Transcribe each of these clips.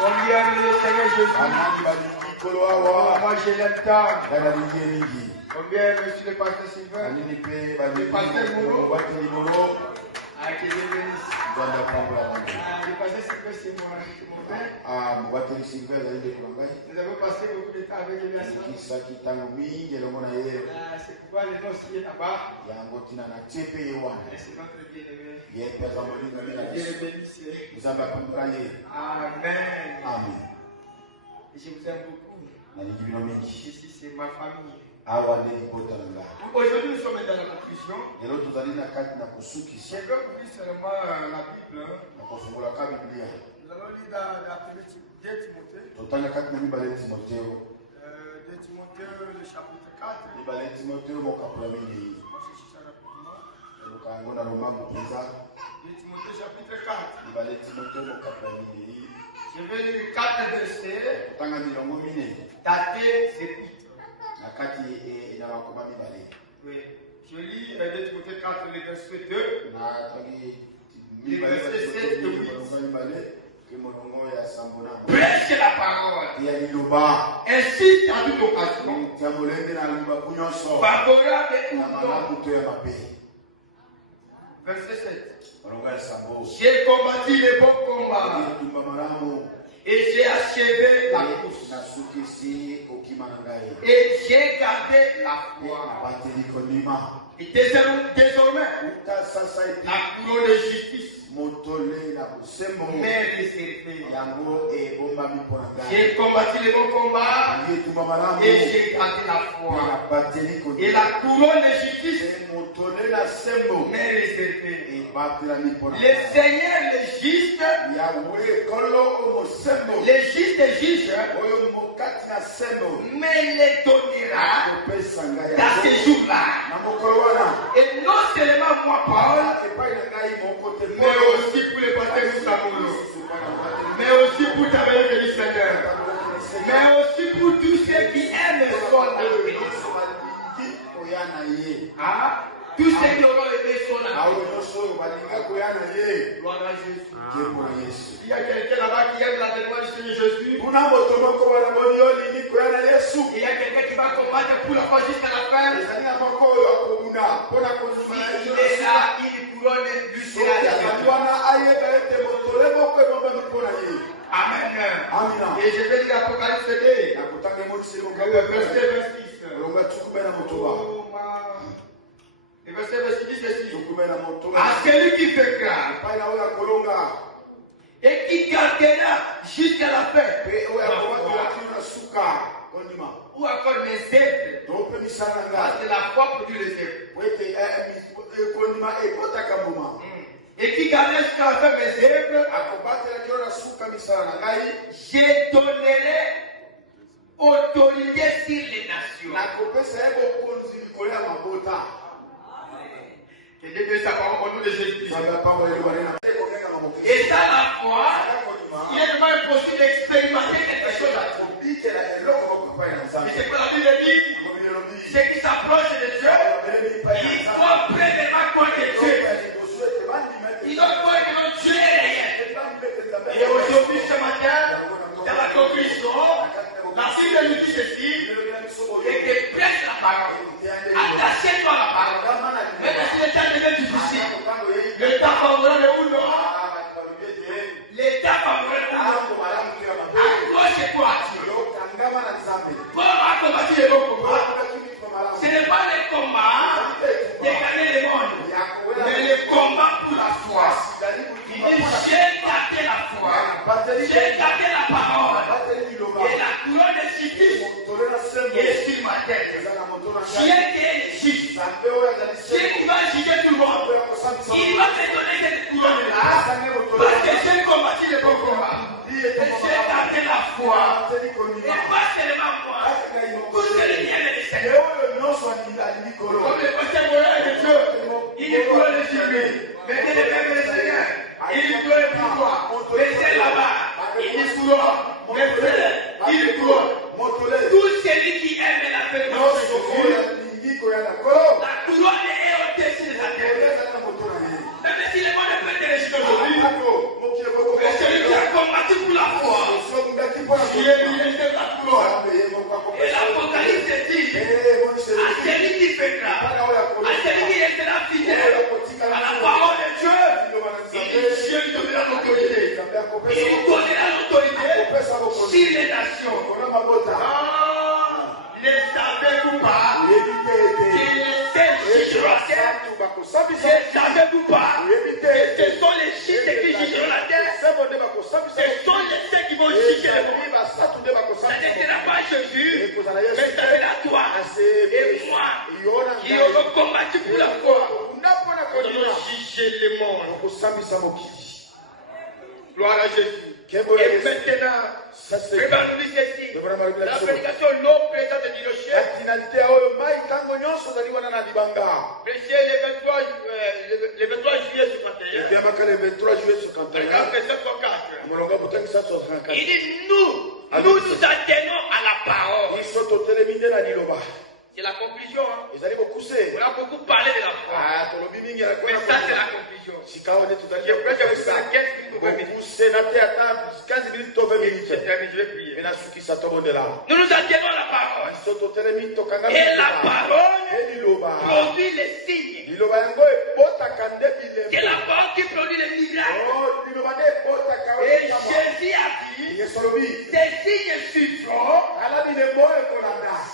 Combien aime le Seigneur Jésus? Moi je l'aime tant. Combien aime monsieur le pasteur Sylvain? Le pasteur Mouro? Ah, que Dieu bénisse. Le pasteur Sylvain, c'est mon frère. Nous avons passé beaucoup de temps avec lui ensemble. C'est pourquoi les noms signé là-bas. C'est notre bien-aimé. Dieu le bénisse. Amen. Je vous aime beaucoup. Ici, c'est ma famille. Aujourd'hui, nous sommes dans la conclusion. Je vais vous lire seulement la Bible. Nous allons lire dans 2 Timothée. 2 Timothée, le chapitre 4. 2 Timothée, chapitre 4. Je vais lire 4 versets. Datés épîtres. Oui. Je lis 2 Timothée 4, le verset 2. Le verset 7 et 8. Prêche la parole. Incite à toute occasion. Favorable et non. Verset 7. J'ai combattu le bon combat. Et j'ai achevé la course. Et j'ai gardé la foi. Et désormais, la couronne de justice m'est réservée. J'ai combattu le bon combat. Et j'ai gardé la foi. Et la couronne de justice m'est réservée. Le Seigneur, le juste juge, mais les donnera dans ces jours-là. Et non seulement moi, Paul, mais aussi pour les pasteurs Moussamolo, mais aussi pour travailler le Seigneur, mais aussi pour tous ceux qui aiment son appel. Tous ceux qui auront aimé son appel. Gloire à Jésus. Il y a quelqu'un là-bas qui aime l'avènement du Seigneur Jésus. Il y a quelqu'un qui va combattre pour la foi jusqu'à la fin. Il est là, il couronne du Seigneur. Amen. Et je vais lire l'Apocalypse 2. Verset 26. Le verset 26 dit ceci. À celui qui fait grâce et qui gardera jusqu'à la fin. Ou encore mes êtres. Parce que la foi produit les êtres. Et qui gardera jusqu'à la fin mes êtres. Je donnerai autorité sur les nations. Que Dieu bénisse sa parole au nom de Jésus-Christ. Et ça, la foi, il est vraiment impossible d'expérimenter quelque chose à toi. Et c'est que la Bible dit, ceux qui s'approchent de Dieu, ils vont premièrement connaître Dieu. Ils doivent connaître que Dieu est réel. Et aujourd'hui, ce matin, dans la conclusion, la Bible nous dit ceci, et que prêche la parole. Attachez-toi à la parole. Même si le temps devient difficile, le temps favorable ou non, l'état favorable ou non, accroche-toi à Dieu. Paul a combattu le bon combat. Ce n'est pas le combat de gagner le monde, mais le combat pour la foi. Il dit, j'ai gardé la foi, j'ai gardé la parole, et la couronne de justice est sur ma tête. Qui est juste, celui qui va juger tout le monde, il va te donner cette couronne-là, parce que j'ai combattu le bon combat, et j'ai gardé la foi, et pas seulement moi, tous ceux qui aiment le Seigneur. Comme le pasteur Morin de Dieu, il est couronne de justice, mais il est même le Seigneur, il est couronne pour toi, mais c'est là-bas, il est couronne, mais frère, il est couronne. Tous ceux qui aiment la paix, la couronne est au-dessus de sa tête. Même si le monde peut te réussir aujourd'hui, mais celui qui Il donnera l'autorité sur les nations. Ne savez-vous pas que les seuls jugeront la terre? Ne savez-vous pas que ce sont les justes qui jugeront la terre? Ce sont les seuls qui vont juger le monde. Ça ne sera pas Jésus, mais ça sera toi et moi qui aurons combattu pour la foi. Nous allons juger le monde. Gloire à Jésus. Et maintenant, préparez-nous ceci. La prédication non présente de Diloché. Prêché le 23 juillet sur 31. Il dit nous atteignons à la parole. C'est la conclusion. Hein. On a beaucoup parlé de la foi. Mais ça, c'est la conclusion. Je prie que vous avez 15 minutes ou 20 minutes. Je vais prier. Nous nous atteignons à la parole. Et la parole produit les signes. C'est la parole qui produit les miracles. Et Jésus a dit, ces signes suivront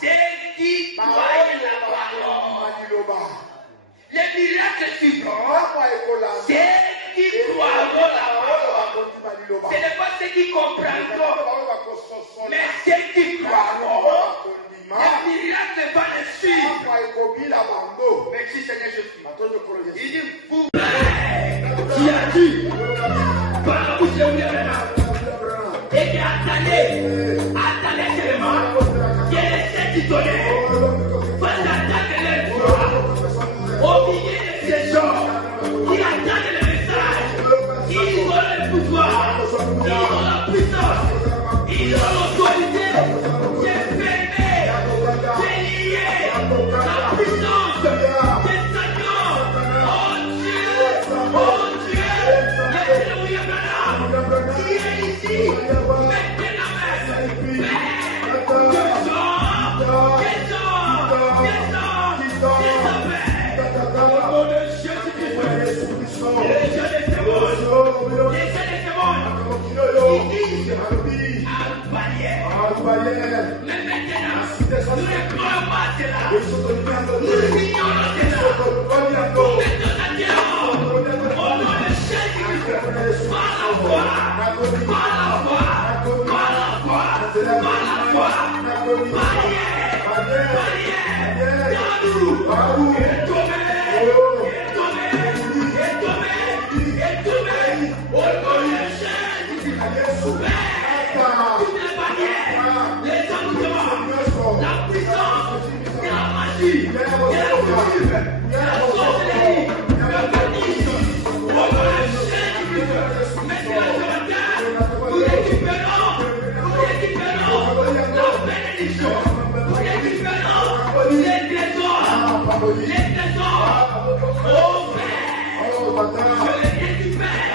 ceux qui croient la parole. Les miracles suivront ceux qui croiront la parole. Ce n'est pas ceux qui comprendront, mais ceux qui croiront. Les miracles vont les suivre. Merci Seigneur Jésus. Il dit, vous qui a dit, par la bouche de William, et qui attendez seulement, qui est laissé titiller, face à les voix, au milieu de ces gens qui attendent le message, ils ont le pouvoir, ils ont la puissance, ils ont l'autorité, j'ai fermé, j'ai lié la puissance des Satan. Oh Dieu, laissez-le William Branham, qui est ici, mettez la main, mais maintenant, nous ne croyons pas cela. Nous ignorons cela. Nous mettons la terre au nom de Jésus-Christ. Par la foi, par la foi, par la foi, par la foi. Barrière, dans nous, et tombez, au nom de Jésus-Christ. Les hommes, la puissance, de la magie, de la culture, de la sorcellerie, de la bénédiction, au nom de Jésus-Christ, mettez la sauvegarde, nous récupérons la bénédiction, nous récupérons les trésors, au Père, je les récupère par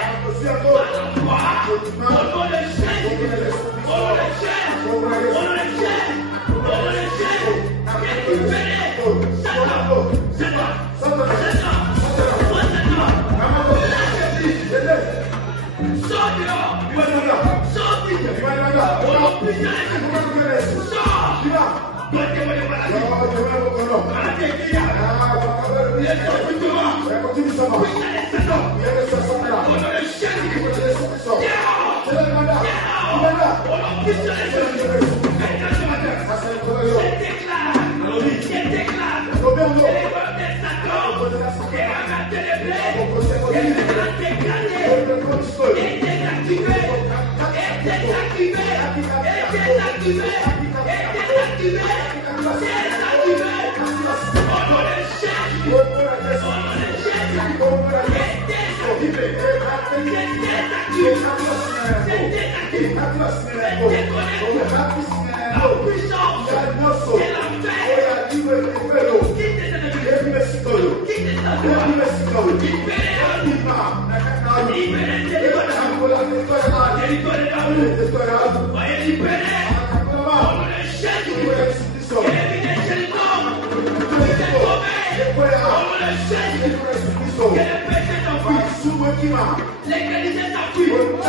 la foi, au nom de Jésus-Christ, au nom de Jésus.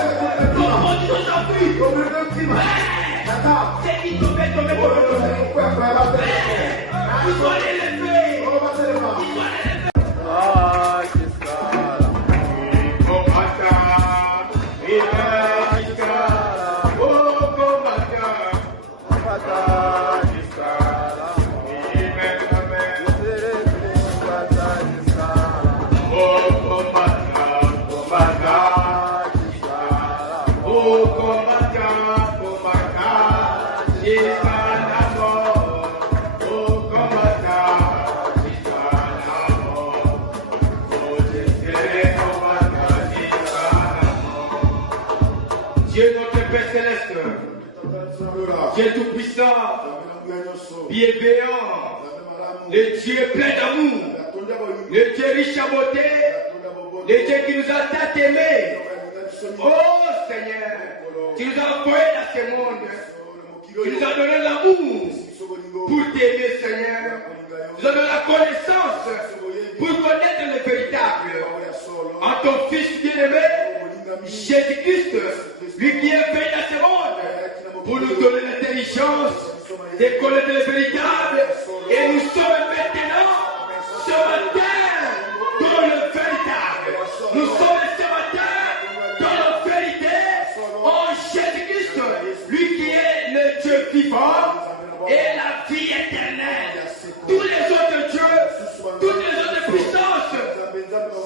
Les C'est qui tombait. Vous allez les faire. Dieu notre Père Céleste, Dieu Tout-Puissant, bienveillant, le Dieu plein d'amour, le Dieu riche en beauté, le Dieu qui nous a tant aimés. Oh Seigneur, tu nous as envoyés dans ce monde, tu nous as donné l'amour pour t'aimer Seigneur, tu nous as donné la connaissance pour connaître le véritable en ton Fils bien-aimé, Jésus-Christ, lui qui est venu dans ce monde pour nous donner l'intelligence de connaître le véritable. Et nous sommes maintenant ce matin dans le véritable. Nous sommes ce matin dans la vérité en Jésus-Christ, lui qui est le Dieu vivant et la vie éternelle. Tous les autres dieux, toutes les autres puissances,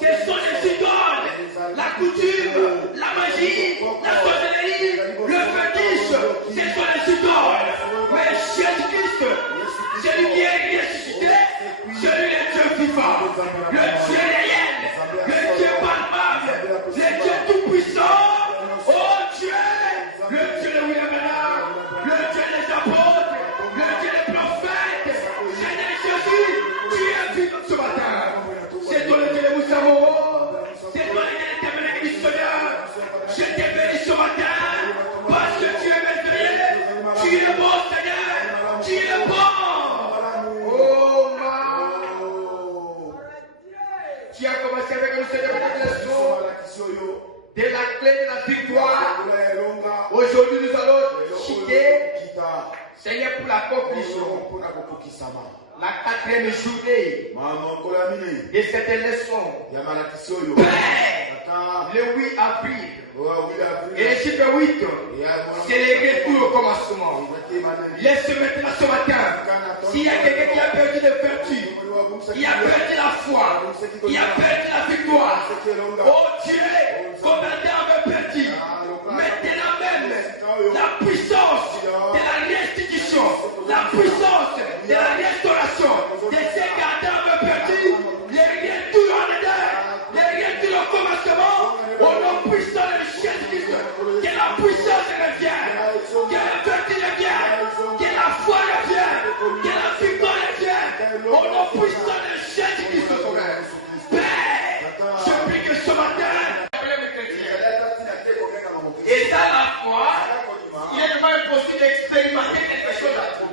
ce sont les idoles, la coutume, la magie, la sorcellerie, le fétiche, ce sont les idoles. Mais Jésus-Christ, celui qui est ressuscité, celui le Dieu vivant, le Dieu réel, le Dieu palpable, le Dieu tout-puissant, oh Dieu, le Dieu de William Branham, le Dieu des apôtres, le Dieu des prophètes, Seigneur Jésus, tu es vivant ce matin. C'est toi le Dieu de Moussamo, c'est toi le Dieu de Tabernacle du Seigneur. Je te bénis ce matin, parce que tu es merveilleux, tu es le bon Seigneur, tu es le bon. Oh tu as commencé avec nous cette leçon de la clé de la victoire. Aujourd'hui nous allons citer, Seigneur, pour la conclusion, la 4e journée de cette leçon. Père, le 8 avril, et le chiffre 8, c'est le retour au commencement. Laisse maintenant ce matin, s'il y a quelqu'un qui a perdu de vertu, qui a perdu la foi, qui a perdu la victoire, oh Dieu, combattant avait perdu, maintenant même, la puissance de la restitution, la puissance de la restauration, de ces gardants avait perdu, les retours en dedans, les retours au commencement, au nom puissant de Jésus-Christ, que la puissance revienne, que la vertu revienne, que la foi revienne, que la victoire revienne, au nom puissant de Jésus-Christ, Sauveur. Père, je prie que ce matin, et dans la foi, il est vraiment possible d'expérimenter quelque chose à tout.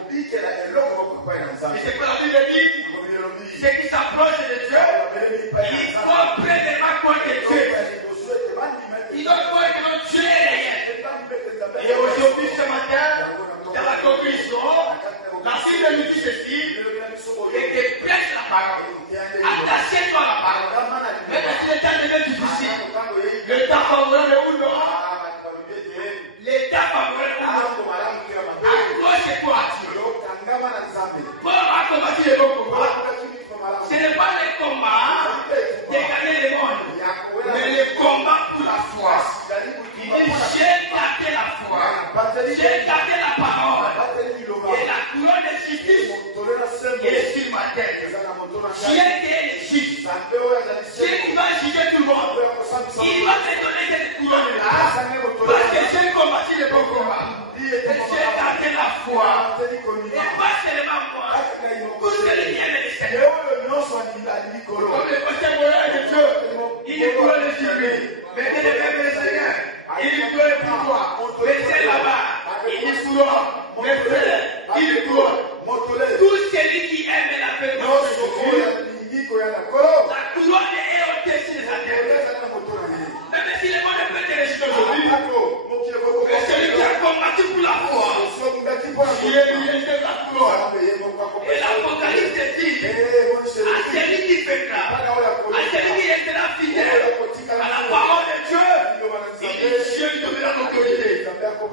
donne l'autorité.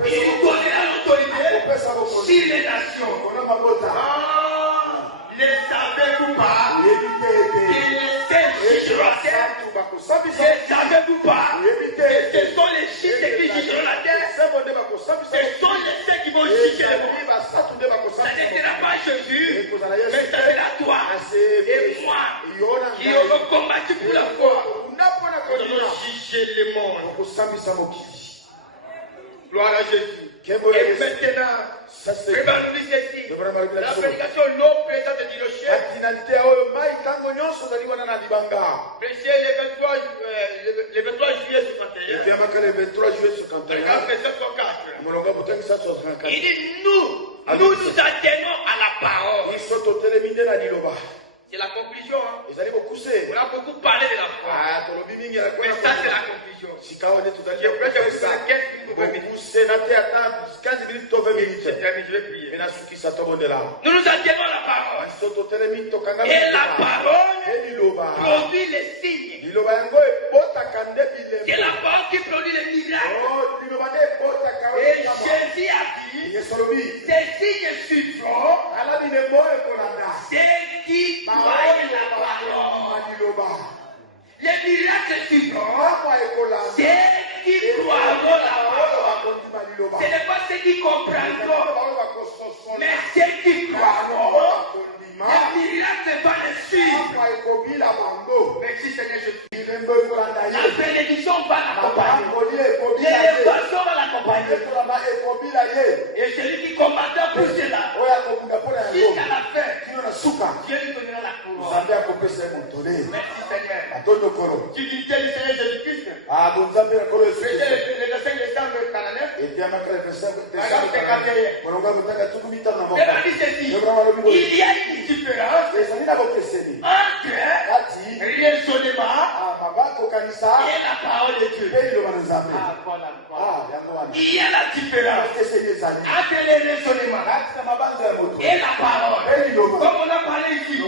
Il nous donnera l'autorité sur les nations. Ne savez-vous pas que les saints jugeront la terre? Ne savez-vous pas que ce sont les justes qui jugeront la terre? Ce sont les saints qui vont juger le monde. Ça ne sera pas Jésus, mais ça sera toi et moi qui aurons combattu pour la foi. Nous devons juger le monde. Gloire à Jésus. Et maintenant, préparons-nous ceci. La prédication non présente de Diloché. Prêcher le 23 juillet 51. Verset 4. Il dit nous atteignons à la parole. C'est la conclusion. Hein? On a beaucoup parlé de la foi. Mais ça, c'est la conclusion. Je prêche à vous à 15 minutes ou 20 minutes. Je termine, je vais prier. Nous nous atteignons à la parole. Et la parole produit les signes. C'est la parole qui produit les miracles. Et Jésus a dit, ces signes suivront ceux qui croient la parole. Les miracles suivront ceux qui croiront la parole. Ce n'est pas ceux qui comprendront, mais ceux qui croiront. Les miracles vont les suivre. Merci Seigneur Jésus. La bénédiction va l'accompagner. L'élévation va l'accompagner. Et celui qui combattra pour cela, jusqu'à la fin, Dieu lui donnera la couronne. Merci Seigneur. Tu dis tel Seigneur Jésus-Christ. Le verset décembre 49. Il dit ceci. Il y a une différence entre raisonnement et la parole de Dieu. Il y a la différence entre les raisonnements et la parole. Comme on a parlé ici, on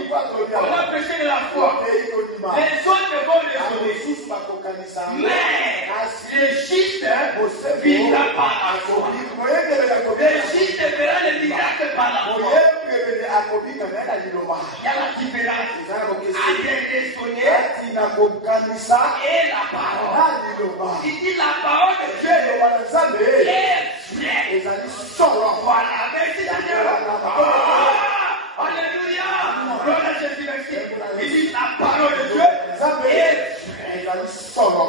a prêché de la foi. Les autres vont raisonner. Mais les justes vivra par la foi. Les justes verront les miracles par la foi. Il y a la différence entre raisonner et la parole. Il dit la parole de Dieu est vraie. Voilà, merci Seigneur. Alléluia. Gloire à Jésus, merci. Il dit la parole de Dieu est vraie.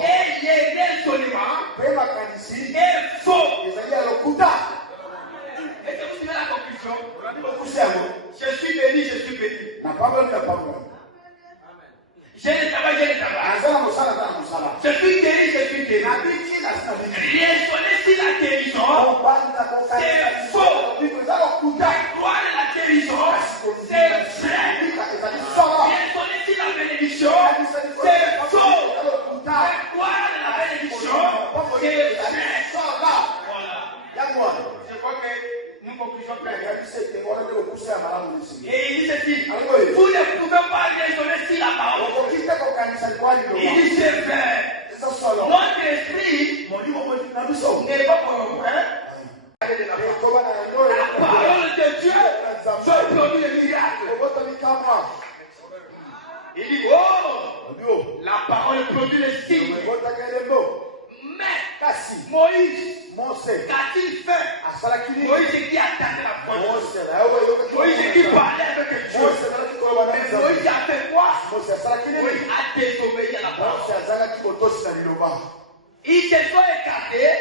Et les raisonnements est faux. Est-ce que vous suivez la conclusion? Je suis béni, je suis béni. J'ai le travail, j'ai le travail. Je suis guéri, je suis guéri. Raisonner sur la guérison, c'est faux. Croire la guérison, c'est vrai. Raisonner sur la bénédiction, c'est faux. Croire la bénédiction, c'est vrai. Voilà. Je crois que nous conclusions très bien. Et il dit ceci. Vous ne pouvez pas raisonner sur la parole. Il dit c'est vrai. Notre esprit n'est pas pour vrai. La parole de Dieu se produit les miracles. Il dit oh, la parole produit les signes. Mais Moïse, qu'a-t-il fait? Moïse qui attendait la foi. Moïse qui parlait avec Dieu. Mais Moïse a fait quoi? Moïse a désobéi à la parole. Ils se sont écartés.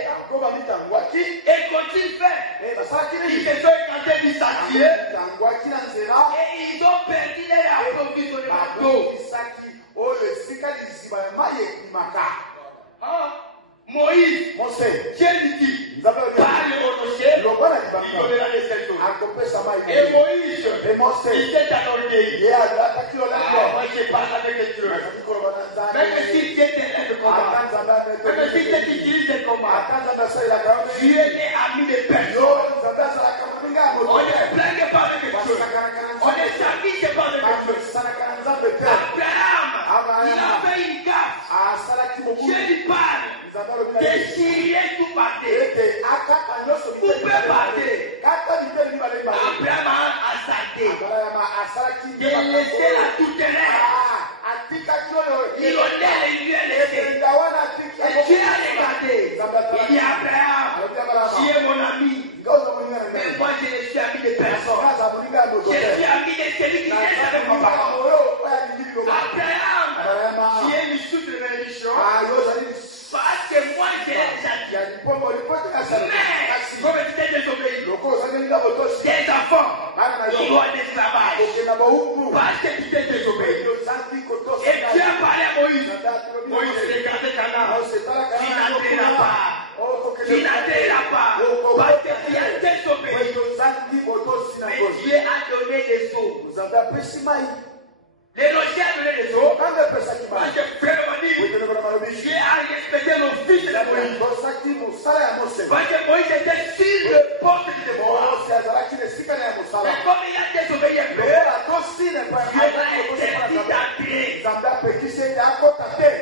Et qu'ont-ils fait? Ils se sont écartés du sentier. Et ils ont perdu leur approvisionnement d'eau. Moïse, Dieu lui dit, parle au rocher, il donnera les sept eaux. Et Moïse, il s'est anorgueilli. Moi je parle avec Dieu. Même si Dieu t'aide de combat, même si Dieu t'utilise de combat, Dieu est ami de personne. On ne plaint pas avec Dieu. On ne s'habille pas avec Dieu. Abraham, il a fait une gaffe. Dieu lui parle. Déchirez tout par terre. laissé la toute-terrain. Il honnête les lieux laissés. Et Dieu a regardé. Il dit Abraham, tu es mon ami. Mais moi je ne suis ami de personne. Je suis ami de celui qui reste avec mon papa. Abraham, tu es une source de bénédiction. Parce que moi je l'ai déjà dit. Mais, comme tu t'es désobéi, tes enfants, ils vont en esclavage. Parce que tu t'es désobéi. Et Dieu a parlé à Moïse. Moïse regardait Canaan. Tu n'atteindras pas. Parce que tu as désobéi. Mais Dieu a donné des eaux. Les rochers a donné des eaux. Parce que frère m'a dit, Dieu a respecté l'office de Moïse. Parce que Moïse était sur le poste de devoir. Mais comme il a désobéi un peu, Dieu a interdit d'entrer.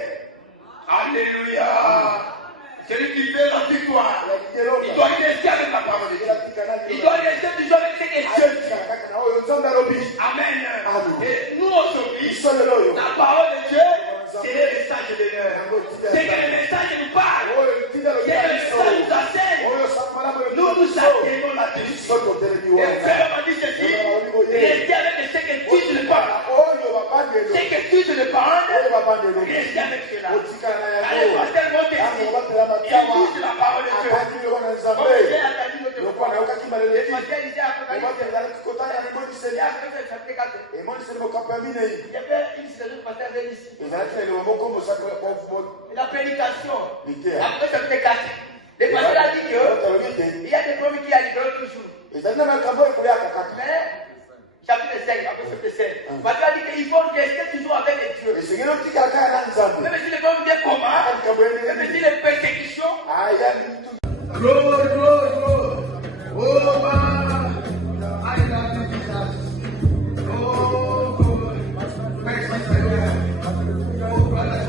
Alléluia. Celui qui fait la victoire, il doit rester avec la parole de Dieu. Il doit rester toujours avec ce que Dieu dit. Amen. Et nous aujourd'hui, la parole de Dieu, c'est le message de l'honneur. C'est que le message nous parle. C'est que le message nous enseigne. Nous nous atteignons là-dessus. Et frère m'a dit ceci, restez avec ce que Dieu te parle. Ce que Dieu te parle, restez avec cela. Allez, pasteur, montez ici. Il dit la parole de Dieu. La prédication. Après chapitre 4. Le pasteur a dit qu'il y a des problèmes qui arrivent toujours. Mais chapitre 5, après chapitre 5. Le pasteur a dit qu'il faut rester toujours avec Dieu. Même si les hommes viennent comment, même si les persécutions. Glory, glory, glory. Oh, I love you, Jesus. Oh, glory. Merci, Seigneur. Oh, brother,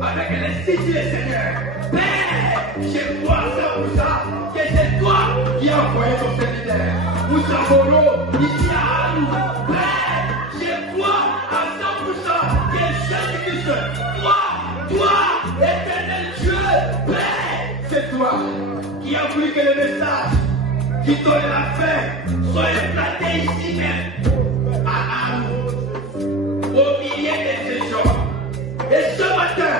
Avec les signes du Seigneur. Père, Je crois à 100% que c'est toi qui as envoyé ton serviteur. Moussa Moro, ici à nous. Père, je crois à 100% que Jésus-Christ, toi, éternel Dieu, Père, c'est toi qui as voulu que le message qui donne la fin soit implanté ici même, à nous, au milieu de ces gens. Et ce matin,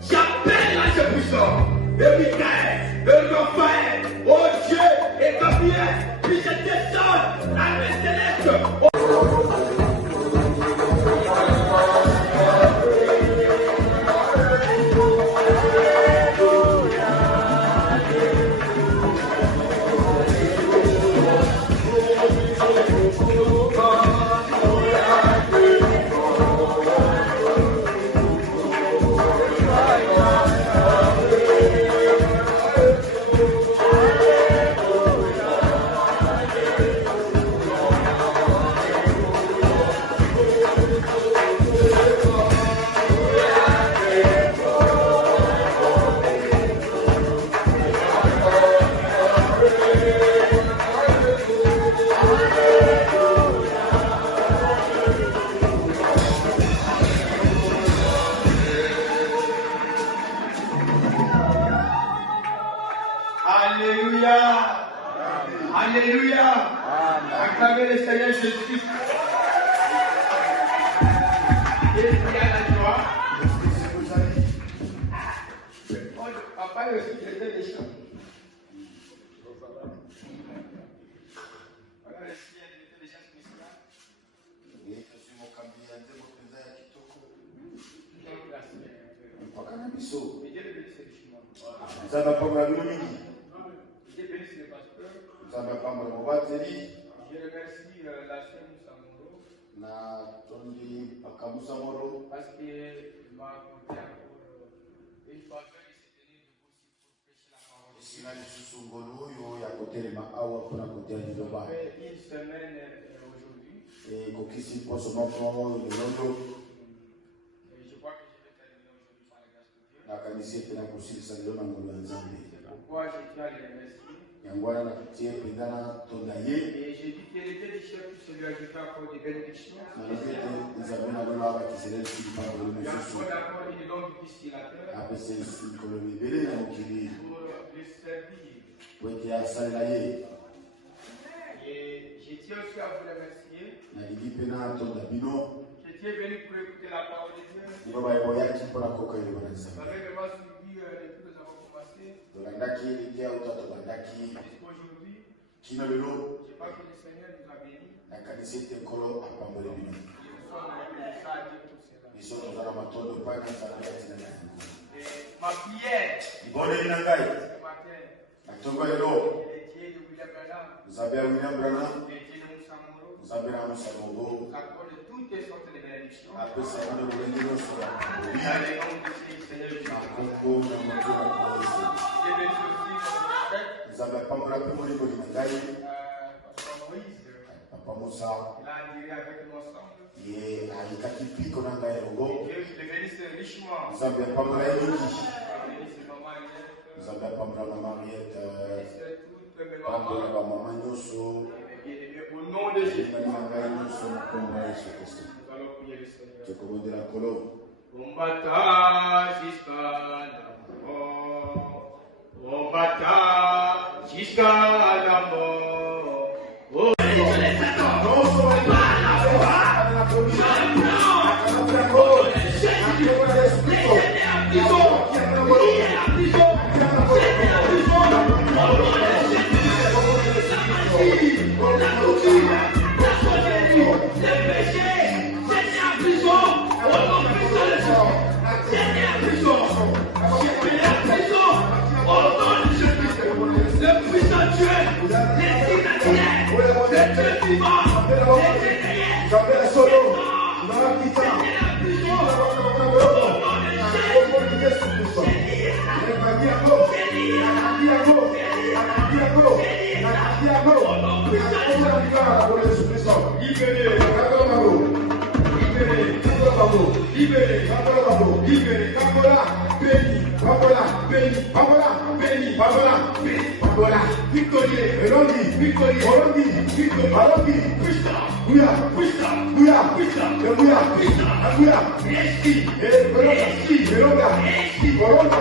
j'appelle l'ange puissant, et Michael, et Raphaël, oh Dieu, et Gabriel, puis je descends à mes célestes. Alléluia. Alléluia. Acclamez le Seigneur Jésus-Christ. Et il y a la joie. Papa aussi, il était des chants. Voilà le ciel, il était des chants spéciaux. Je remercie la sœur Moussa Moro parce qu'il m'a apporté encore une faveur de se tenir debout pour prêcher la parole de Dieu. Ça fait une semaine aujourd'hui. Et je crois que je vais terminer aujourd'hui par la grâce de Dieu. C'est pourquoi je tiens à les remercier. Et j'ai dit qu'il était des chefs qui se lui ajoutaient encore des bénédictions. Il y a encore une longue distillateur pour le servir. Et je tiens aussi à vous remercier. J'étais venu pour écouter la parole de Dieu. Vous avez vraiment suivi les cours que nous avons commencé. Aujourd'hui, je crois que le Seigneur nous a bénis. Ma prière ce matin, le Dieu de William Branham, le Dieu de Moussa Moro, nous accorde toutes les sortes de bénédictions. Dans le nom du Seigneur Jésus. Je bénis aussi il a adhéré avec nous ensemble. Dieu le bénisse richement. Au nom de Jésus, nous allons prier le Seigneur. On bata jusqu'à la mort. Oh, libéré, Papola, béni, Papola, béni, Papola, béni, Papola, victorieux, Elongi, victorieux, Olongi, victorieux, Olongi, puissant, Bouya, puissant, Bouya, puissant, Bouya, puissant, Bouya, Eski, Eski, Elonga, Eski, Olonga,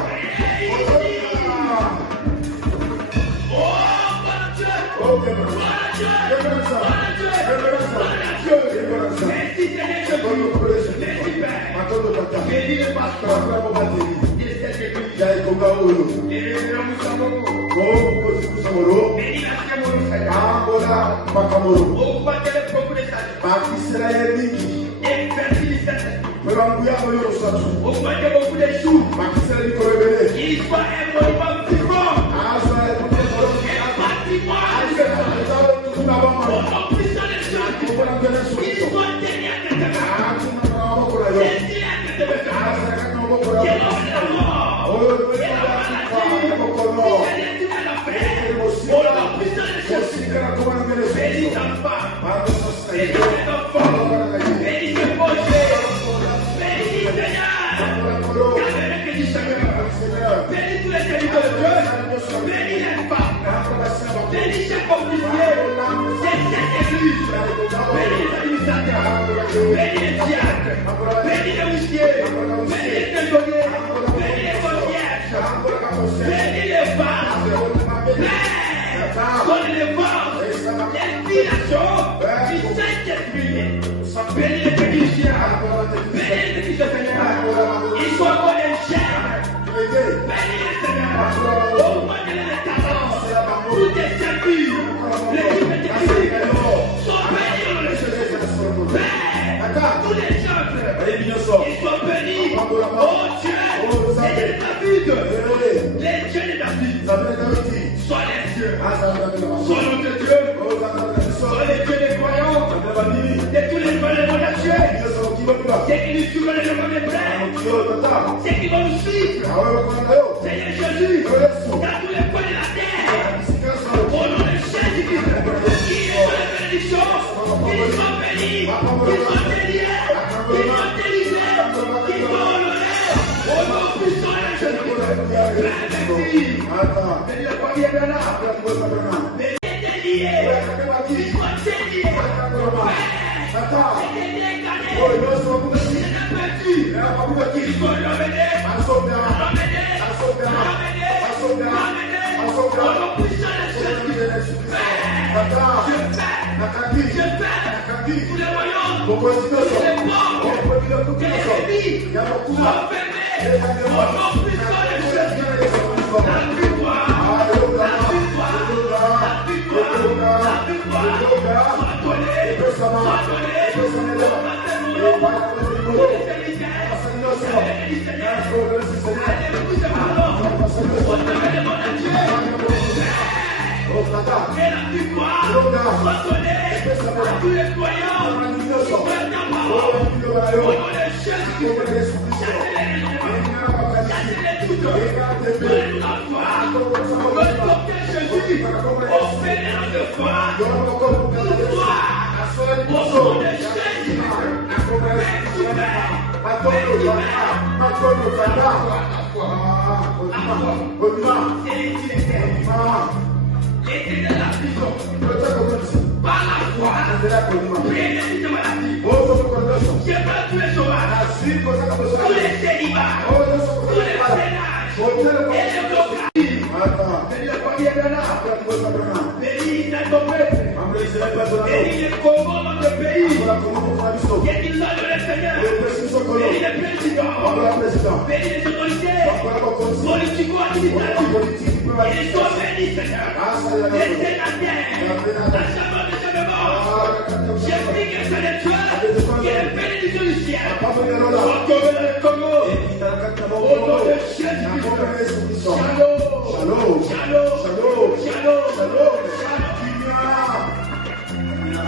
J'ai